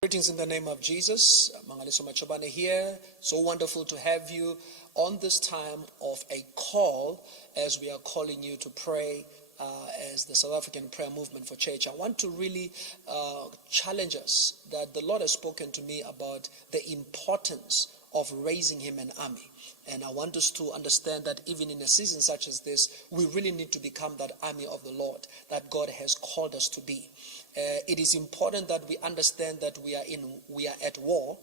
Greetings in the name of Jesus. Mangaliso Machobane here. So wonderful to have you on this time of a call as we are calling you to pray as the South African Prayer Movement for Church. I want to really challenge us that the Lord has spoken to me about the importance of raising him an army. And I want us to understand that even in a season such as this, we really need to become that army of the Lord that God has called us to be. It is important that we understand that we are at war,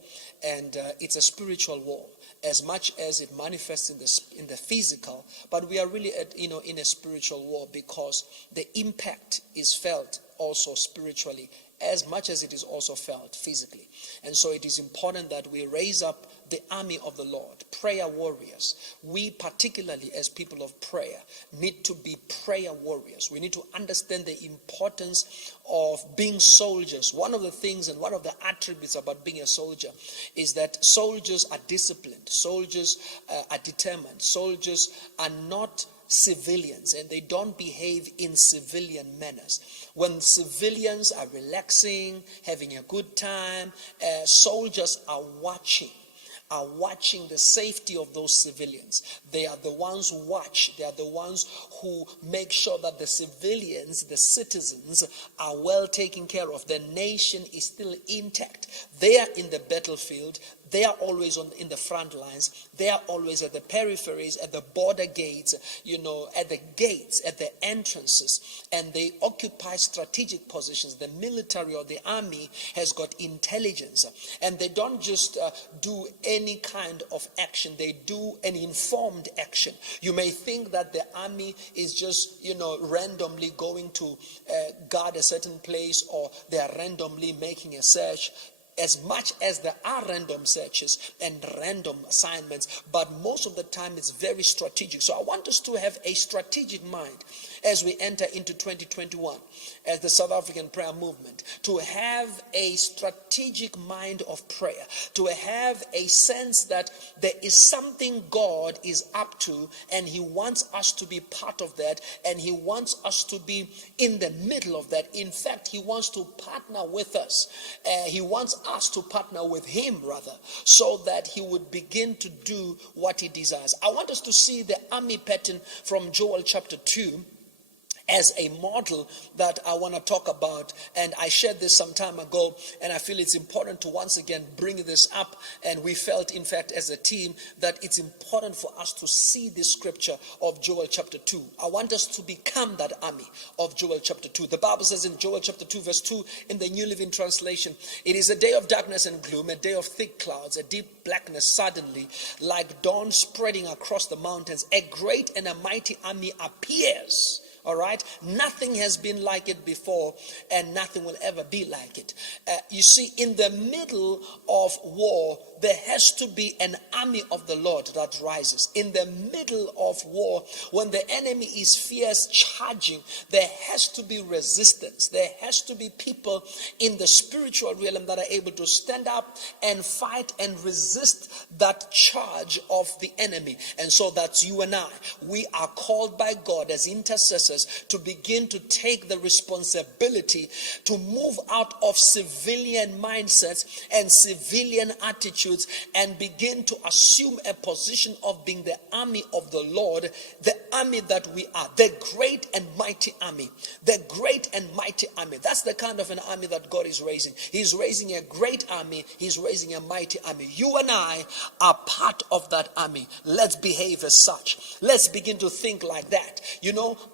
and it's a spiritual war as much as it manifests in the physical. But we are really in a spiritual war because the impact is felt also spiritually as much as it is also felt physically. And so it is important that we raise up the army of the Lord, prayer warriors. We particularly as people of prayer need to be prayer warriors. We need to understand the importance of being soldiers. One of the things and one of the attributes about being a soldier is that soldiers are disciplined. Soldiers are determined. Soldiers are not civilians, and they don't behave in civilian manners. When civilians are relaxing, having a good time, soldiers are watching the safety of those civilians. They are the ones who watch. They are the ones who make sure that the civilians, the citizens, are well taken care of. The nation is still intact. They are in the battlefield. They are always in the front lines. They are always at the peripheries, at the border gates, at the gates, at the entrances. And they occupy strategic positions. The military or the army has got intelligence. And they don't just do any kind of action. They do an informed action. You may think that the army is just, randomly going to guard a certain place, or they are randomly making a search. As much as there are random searches and random assignments, but most of the time it's very strategic. So I want us to have a strategic mind as we enter into 2021 as the South African Prayer Movement, to have a strategic mind of prayer, to have a sense that there is something God is up to, and he wants us to be part of that, and he wants us to be in the middle of that. In fact, he wants to partner with us. He wants us to partner with him, rather, so that he would begin to do what he desires. I want us to see the army pattern from Joel chapter 2 as a model that I want to talk about. And I shared this some time ago, and I feel it's important to once again bring this up. And we felt, in fact, as a team, that it's important for us to see this scripture of Joel chapter 2. I want us to become that army of Joel chapter 2. The Bible says in Joel chapter 2 verse 2 in the New Living Translation, "It is a day of darkness and gloom, a day of thick clouds, a deep blackness suddenly, like dawn spreading across the mountains. A great and a mighty army appears." All right, nothing has been like it before, and nothing will ever be like it. You see, in the middle of war, there has to be an army of the Lord that rises. In the middle of war, when the enemy is fierce charging, there has to be resistance. There has to be people in the spiritual realm that are able to stand up and fight and resist that charge of the enemy. And so that's you and I. We are called by God as intercessors to begin to take the responsibility to move out of civilian mindsets and civilian attitudes and begin to assume a position of being the army of the Lord, the army that we are, the great and mighty army, the great and mighty army. That's the kind of an army that God is raising. He's raising a great army. He's raising a mighty army. You and I are part of that army. Let's behave as such. Let's begin to think like that.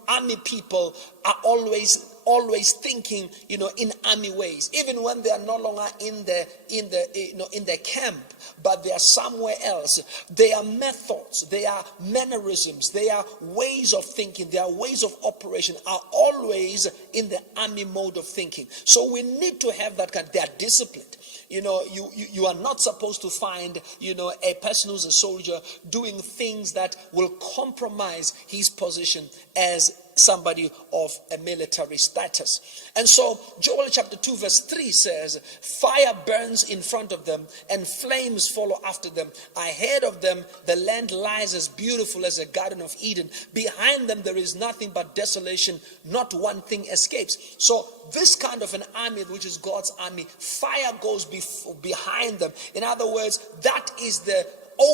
Army people are always thinking, in army ways, even when they are no longer in the camp, but they are somewhere else. They are methods, they are mannerisms, they are ways of thinking, their ways of operation are always in the army mode of thinking. So we need to have that kind. They are disciplined. You are not supposed to find, a person who's a soldier doing things that will compromise his position as somebody of a military status. And so Joel chapter 2 verse 3 says, fire burns in front of them and flames follow after them. Ahead of them the land lies as beautiful as a garden of Eden. Behind them there is nothing but desolation. Not one thing escapes. So this kind of an army, which is God's army, fire goes behind them. In other words, that is the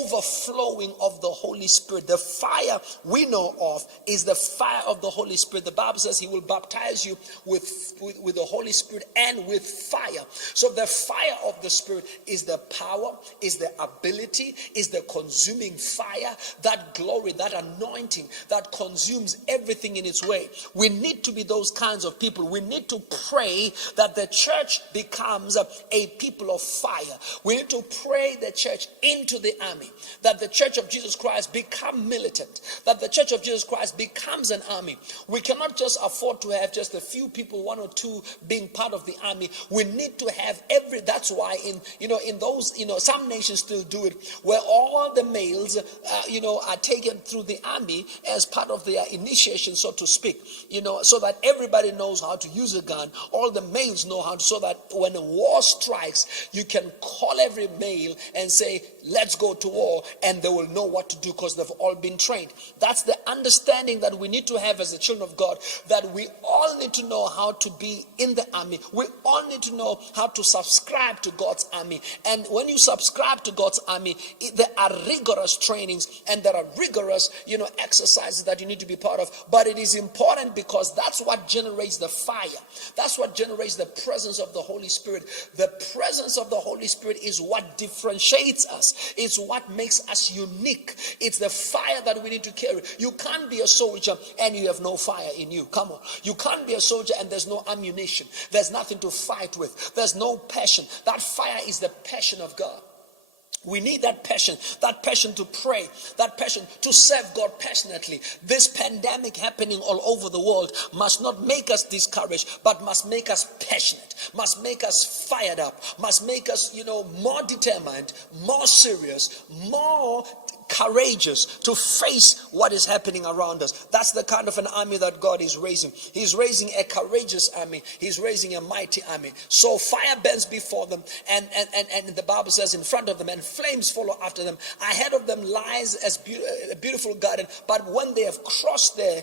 overflowing of the Holy Spirit. The fire we know of is the fire of the Holy Spirit. The Bible says he will baptize you with the Holy Spirit and with fire. So the fire of the Spirit is the power, is the ability, is the consuming fire, that glory, that anointing that consumes everything in its way. We need to be those kinds of people. We need to pray that the church becomes a people of fire. We need to pray the church into the army, that the church of Jesus Christ become militant, that the church of Jesus Christ becomes an army. We cannot just afford to have just a few people, one or two, being part of the army. We need to have that's why in those, some nations still do it, where all the males are taken through the army as part of their initiation, so to speak, so that everybody knows how to use a gun. All the males know how to, so that when a war strikes, you can call every male and say, let's go to war, and they will know what to do because they've all been trained. That's the understanding that we need to have as the children of God, that we all need to know how to be in the army. We all need to know how to subscribe to God's army. And when you subscribe to God's army, there are rigorous trainings and there are rigorous, exercises that you need to be part of. But it is important because that's what generates the fire. That's what generates the presence of the Holy Spirit. The presence of the Holy Spirit is what differentiates us. It's what makes us unique. It's the fire that we need to carry. You can't be a soldier and you have no fire in you. Come on. You can't be a soldier and there's no ammunition. There's nothing to fight with. There's no passion. That fire is the passion of God. We need that passion to pray, that passion to serve God passionately. This pandemic happening all over the world must not make us discouraged, but must make us passionate, must make us fired up, must make us, more determined, more serious, more courageous to face what is happening around us. That's the kind of an army that God is raising. He's raising a courageous army. He's raising a mighty army. So fire burns before them, and the Bible says in front of them, and flames follow after them. Ahead of them lies a beautiful garden, but when they have crossed there,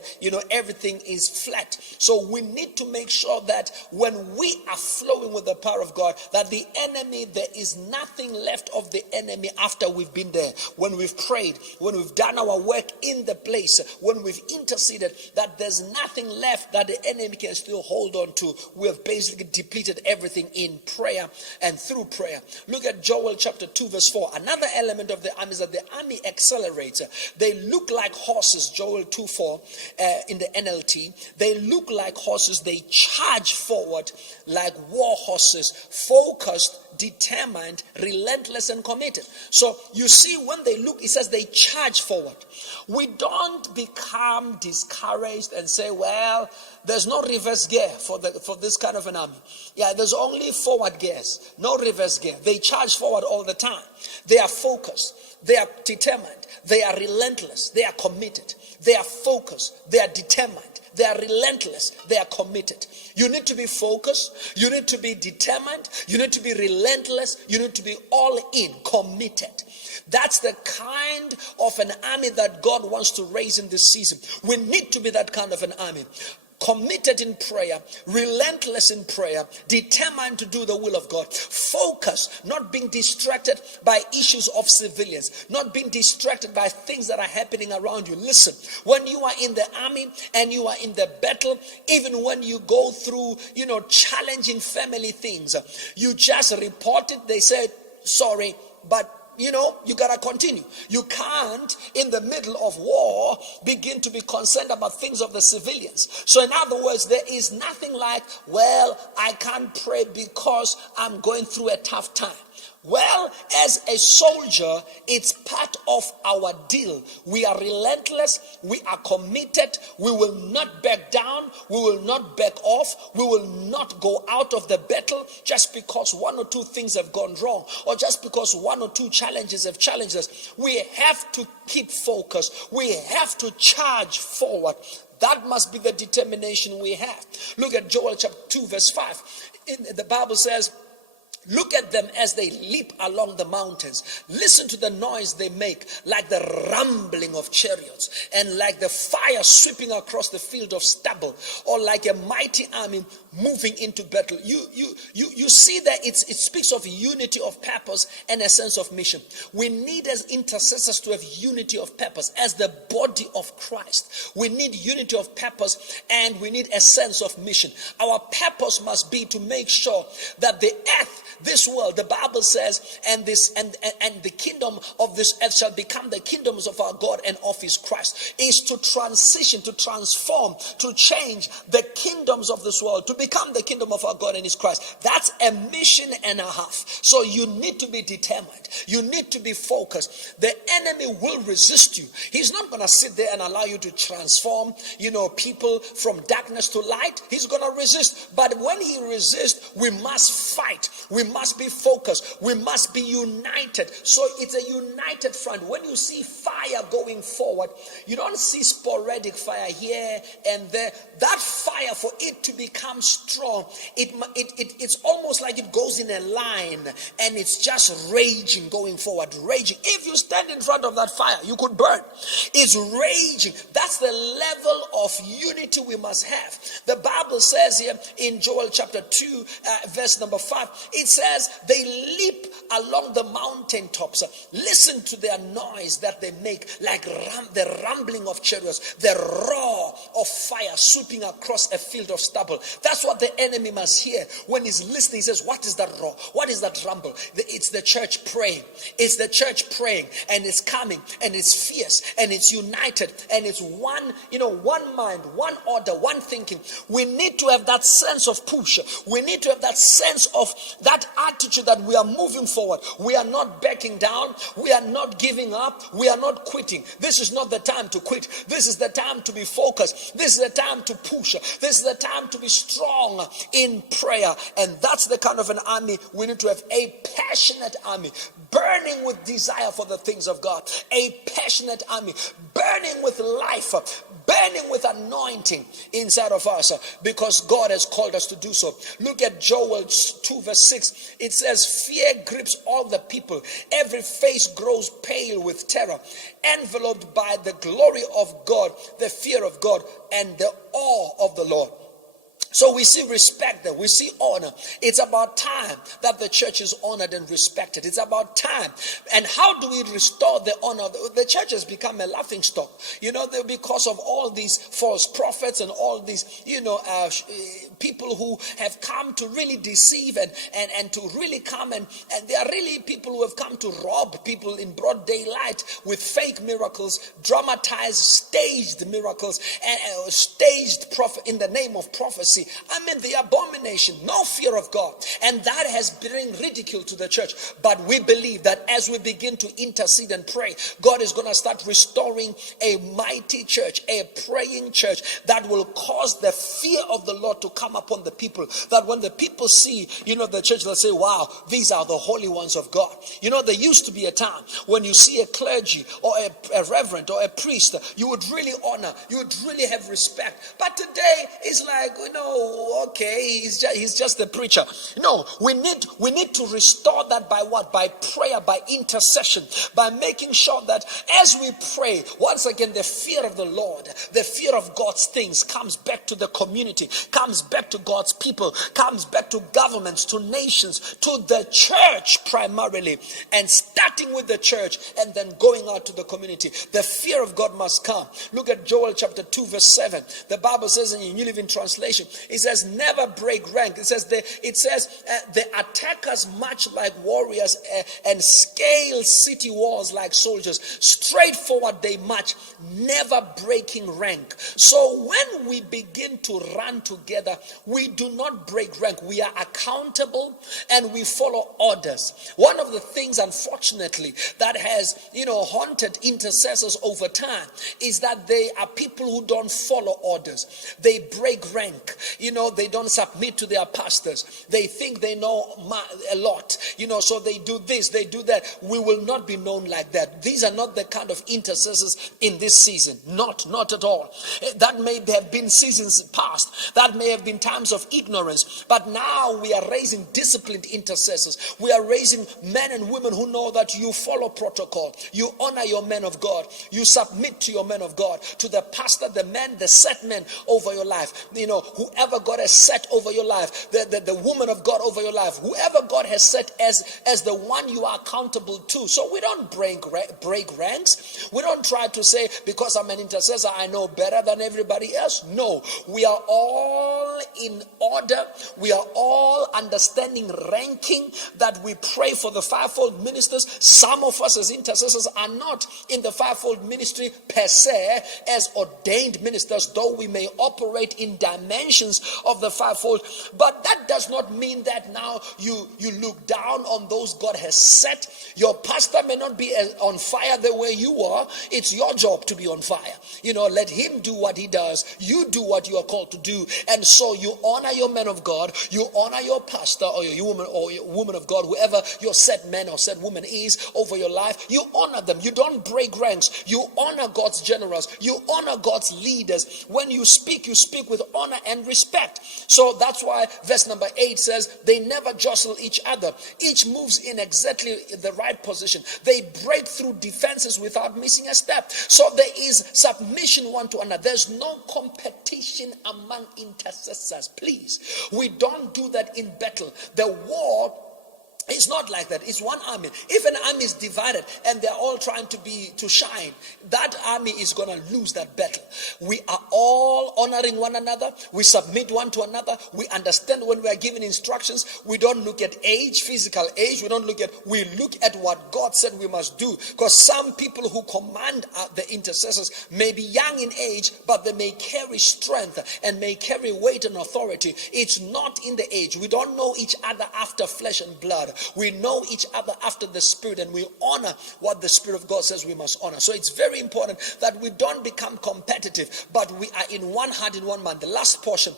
everything is flat. So we need to make sure that when we are flowing with the power of God, that the enemy, there is nothing left of the enemy after we've been there. When we've prayed, when we've done our work in the place, when we've interceded, that there's nothing left that the enemy can still hold on to. We have basically depleted everything in prayer and through prayer. Look at Joel chapter 2 verse 4. Another element of the army is that the army accelerates. They look like horses. Joel 2:4 in the NLT. They look like horses. They charge forward like war horses, focused, determined, relentless, and committed. So you see, when they look, it says they charge forward. We don't become discouraged and say, well, there's no reverse gear for this kind of an army. Yeah, there's only forward gears, no reverse gear. They charge forward all the time. They are focused, they are determined, they are relentless, they are committed, they are focused, they are determined, they are relentless, they are committed. You need to be focused, you need to be determined, you need to be relentless, you need to be all in, committed. That's the kind of an army that God wants to raise in this season. We need to be that kind of an army. Committed in prayer, relentless in prayer, determined to do the will of God, focused, not being distracted by issues of civilians, not being distracted by things that are happening around you. Listen, when you are in the army and you are in the battle, even when you go through, challenging family things, you just report it. They say, sorry, but you gotta continue. You can't, in the middle of war, begin to be concerned about things of the civilians. So in other words, there is nothing like, well, I can't pray because I'm going through a tough time. Well, as a soldier, it's part of our deal. We are relentless. We are committed. We will not back down. We will not back off. We will not go out of the battle just because one or two things have gone wrong, or just because one or two challenges have challenged us. We have to keep focused. We have to charge forward. That must be the determination we have. Look at Joel chapter 2 verse 5. The Bible says, look at them as they leap along the mountains. Listen to the noise they make, like the rumbling of chariots, and like the fire sweeping across the field of stubble, or like a mighty army moving into battle. You see that it speaks of unity of purpose and a sense of mission. We need as intercessors to have unity of purpose as the body of Christ. We need unity of purpose, and we need a sense of mission. Our purpose must be to make sure that the earth, this world, the Bible says, and the kingdom of this earth shall become the kingdoms of our God and of his Christ, is to transition, to transform, to change the kingdoms of this world, to become the kingdom of our God and his Christ. That's a mission and a half. So you need to be determined. You need to be focused. The enemy will resist you. He's not going to sit there and allow you to transform, people from darkness to light. He's going to resist. But when he resists, we must fight. We must be focused. We must be united. So it's a united front. When you see fire going forward, you don't see sporadic fire here and there. That fire, for it to become strong, it's almost like it goes in a line and it's just raging, going forward, raging. If you stand in front of that fire, you could burn. It's raging. That's the level of unity we must have. The Bible says here in Joel chapter 2 verse number 5, it says they leap along the mountaintops. Listen to their noise that they make, like the rumbling of chariots, the roar of fire sweeping across a field of stubble. That's what the enemy must hear when he's listening. He says, what is that roar? What is that rumble? It's the church praying. It's the church praying, and it's coming, and it's fierce, and it's united, and it's one mind, one order, one thinking. We need to have that sense of push. We need to have that sense of that attitude that we are moving forward. We are not backing down. We are not giving up. We are not quitting. This is not the time to quit. This is the time to be focused. This is the time to push. This is the time to be strong in prayer. And that's the kind of an army we need to have. A passionate army, burning with desire for the things of God. A passionate army, burning with life, burning with anointing inside of us, because God has called us to do so. Look at Joel 2 verse 6. It says, fear grips all the people. Every face grows pale with terror, enveloped by the glory of God, the fear of God, and the awe of the Lord. So we see respect there. We see honor. It's about time that the church is honored and respected. It's about time. And how do we restore the honor? The church has become a laughing stock. Because of all these false prophets and all these, people who have come to really deceive and to really come and they are really people who have come to rob people in broad daylight with fake miracles, dramatized, staged miracles, and staged prophet in the name of prophecy. The abomination, no fear of God. And that has bring ridicule to the church. But we believe that as we begin to intercede and pray, God is going to start restoring a mighty church, a praying church that will cause the fear of the Lord to come upon the people. That when the people see, the church, they'll say, wow, these are the holy ones of God. There used to be a time when you see a clergy or a reverend or a priest, you would really honor, you would really have respect. But today, it's like, okay, he's just a preacher. No, we need to restore that by what? By prayer, by intercession, by making sure that as we pray, once again, the fear of the Lord, the fear of God's things comes back to the community, comes back to God's people, comes back to governments, to nations, to the church primarily, and starting with the church and then going out to the community. The fear of God must come. Look at Joel chapter 2 verse 7. The Bible says in the New Living Translation, It says never break rank. It says the attackers march like warriors and scale city walls like soldiers. Straight forward they march, never breaking rank. So when we begin to run together, we do not break rank. We are accountable and we follow orders. One of the things, unfortunately, that has haunted intercessors over time is that they are people who don't follow orders. They break rank. They don't submit to their pastors. They think they know a lot. So they do this, they do that. We will not be known like that. These are not the kind of intercessors in this season. Not at all. That may have been seasons past. That may have been times of ignorance. But now we are raising disciplined intercessors. We are raising men and women who know that you follow protocol. You honor your men of God. You submit to your men of God, to the pastor, the man, the set men over your life. Whoever God has set over your life, the woman of God over your life, whoever God has set as the one you are accountable to. So we don't break ranks. We don't try to say, because I'm an intercessor, I know better than everybody else. No, we are all in order. We are all understanding ranking, that we pray for the fivefold ministers. Some of us as intercessors are not in the fivefold ministry per se as ordained ministers, though we may operate in dimensions of the fivefold. But that does not mean that now you look down on those God has set. Your pastor may not be on fire the way you are. It's your job to be on fire. Let him do what he does. You do what you are called to do. And so you honor your men of God. You honor your pastor or your woman of God, whoever your set man or set woman is over your life. You honor them. You don't break ranks. You honor God's generals. You honor God's leaders. When you speak with honor and respect. So that's why verse number 8 says they never jostle each other. Each moves in exactly the right position. They break through defenses without missing a step. So there is submission one to another. There's no competition among intercessors. Please, we don't do that in battle. The war It's not like that. It's one army. If an army is divided and they're all trying to shine, that army is going to lose that battle. We are all honoring one another. We submit one to another. We understand when we are given instructions. We don't look at age, physical age. We look at what God said we must do. Because some people who command the intercessors may be young in age, but they may carry strength and may carry weight and authority. It's not in the age. We don't know each other after flesh and blood. We know each other after the Spirit, and we honor what the Spirit of God says we must honor. So it's very important that we don't become competitive, but we are in one heart, in one mind. The last portion,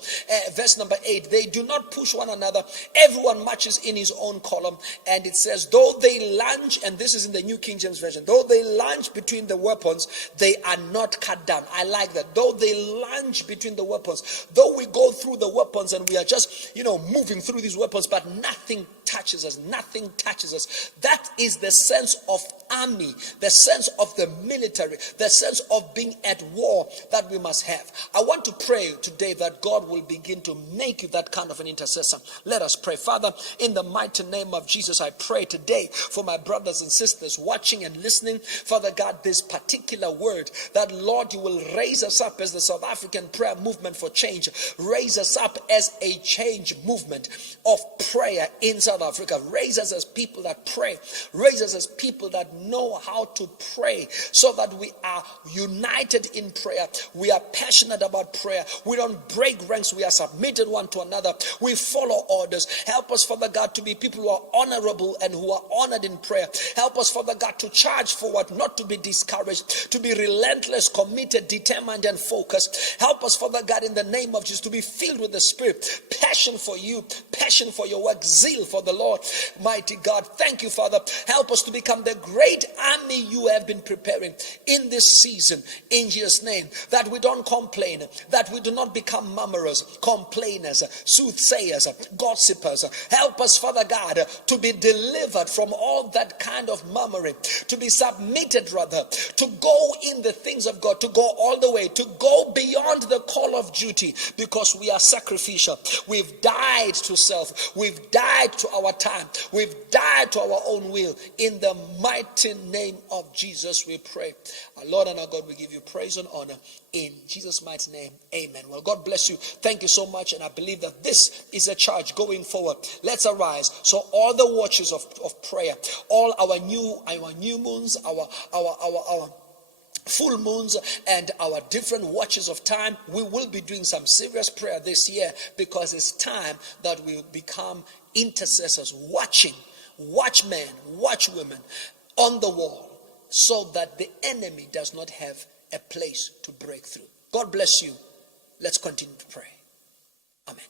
verse number 8, they do not push one another. Everyone marches in his own column. And it says, though they lunge, and this is in the New King James Version, though they lunge between the weapons, they are not cut down. I like that. Though they lunge between the weapons, though we go through the weapons and we are just, moving through these weapons, but nothing touches us. Nothing touches us. That is the sense of army, the sense of the military, the sense of being at war that we must have. I want to pray today that God will begin to make you that kind of an intercessor. Let us pray. Father, in the mighty name of Jesus, I pray today for my brothers and sisters watching and listening. Father God, this particular word, that Lord, you will raise us up as the South African Prayer Movement for Change. Raise us up as a change movement of prayer in South Africa. Raise us as people that pray. Raise us as people that know how to pray, so that we are united in prayer. We are passionate about prayer. We don't break ranks. We are submitted one to another. We follow orders. Help us, Father God, to be people who are honorable and who are honored in prayer. Help us, Father God, to charge forward, not to be discouraged, to be relentless, committed, determined, and focused. Help us, Father God, in the name of Jesus, to be filled with the Spirit, passion for you, passion for your work, zeal for the Lord. Mighty God, thank you, Father. Help us to become the great army you have been preparing in this season, in Jesus' name. That we don't complain, that we do not become murmurers, complainers, soothsayers, gossipers. Help us, Father God, to be delivered from all that kind of murmuring, to be submitted rather, to go in the things of God, to go all the way, to go beyond the call of duty, because we are sacrificial. We've died to self. We've died to our time. We've died to our own will. In the mighty mighty name of Jesus we pray. Our Lord and our God, we give you praise and honor in Jesus' mighty name. Amen. Well, God bless you. Thank you so much. And I believe that this is a charge going forward. Let's arise. So all the watches of prayer, all our new moons, our full moons, and our different watches of time, we will be doing some serious prayer this year, because it's time that we become intercessors, watchmen, watchwomen on the wall, so that the enemy does not have a place to break through. God bless you. Let's continue to pray. Amen.